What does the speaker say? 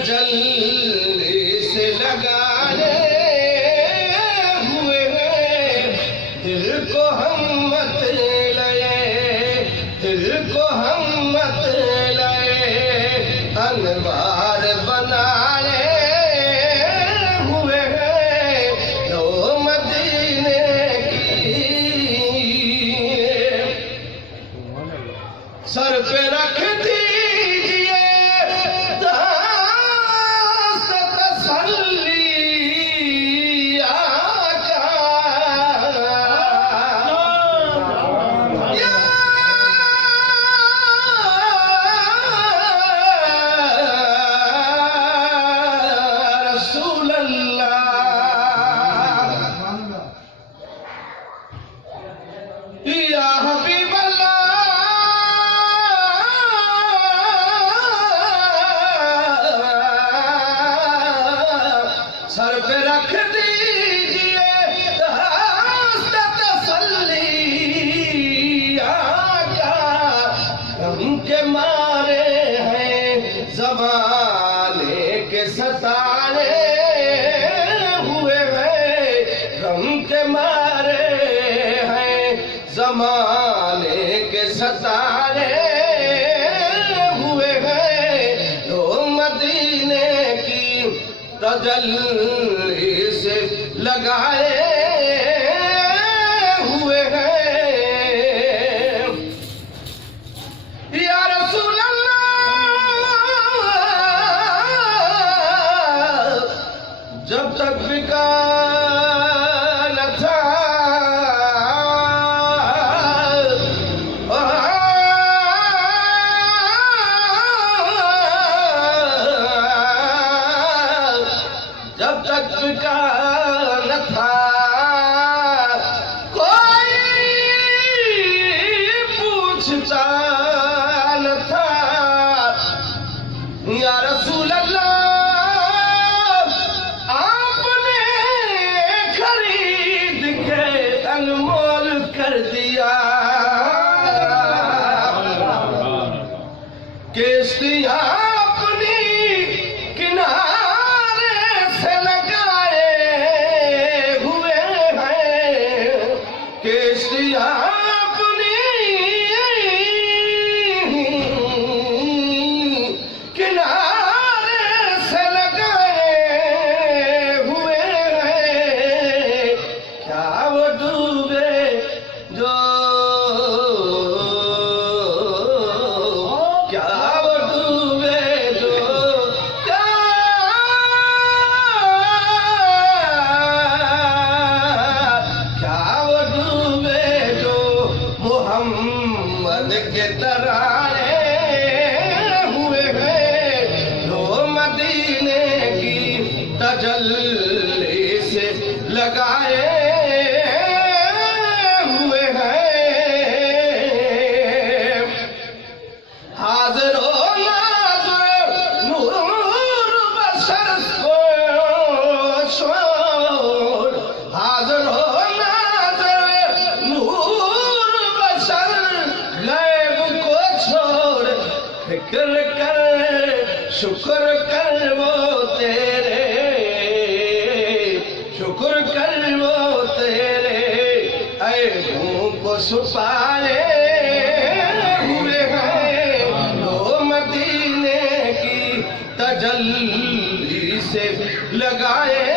تجلی سے لگانے ہوئے ہیں دل کو ہم مت لائے دل کو ہم مت لائے انوار بنانے ہوئے ہیں دو مدینے کی سر پہ رکھ دیجئے دست تسلی آقا یا رسول اللہ یا حبیب اللہ سر پہ رکھ دیجئے دست تسلی آقا غم کے مارے ہیں زمانے کے ستانے ہوئے ہیں غم کے مارے ہیں زمانے کے ستانے ہوئے ہیں دو مدینے کی تجلی سے لگائے ہوئے ہیں یا رسول اللہ جب تک بکا نہ تھا جب تک بکا نہ تھا کوئی پوچھتا نہ تھا یا رسول اللہ آپ نے خرید کے انمول کر دیا کشتیاں اپنی کنارے سے لگائے ہوئے ہیں کشتیاں اپنی کنارے سے لگائے ہوئے ہیں کیا وہ ڈوبے جو کیا وہ ڈوبے جو کیا وہ ڈوبے جو محمد کے ترانے ہوئے ہیں دو مدینے کی تجلی سے لگائے ہوئے ہیں حاضر و ناظر نور بشر کو چھوڑ حاضر و ناظر نور بشر غیب کو چھوڑ فکر کر شکر کر وہ تیرے شکر کر وہ تیرے عیبوں کو چھپائے ہوئے ہیں دو مدینے کی تجلی سے لگائے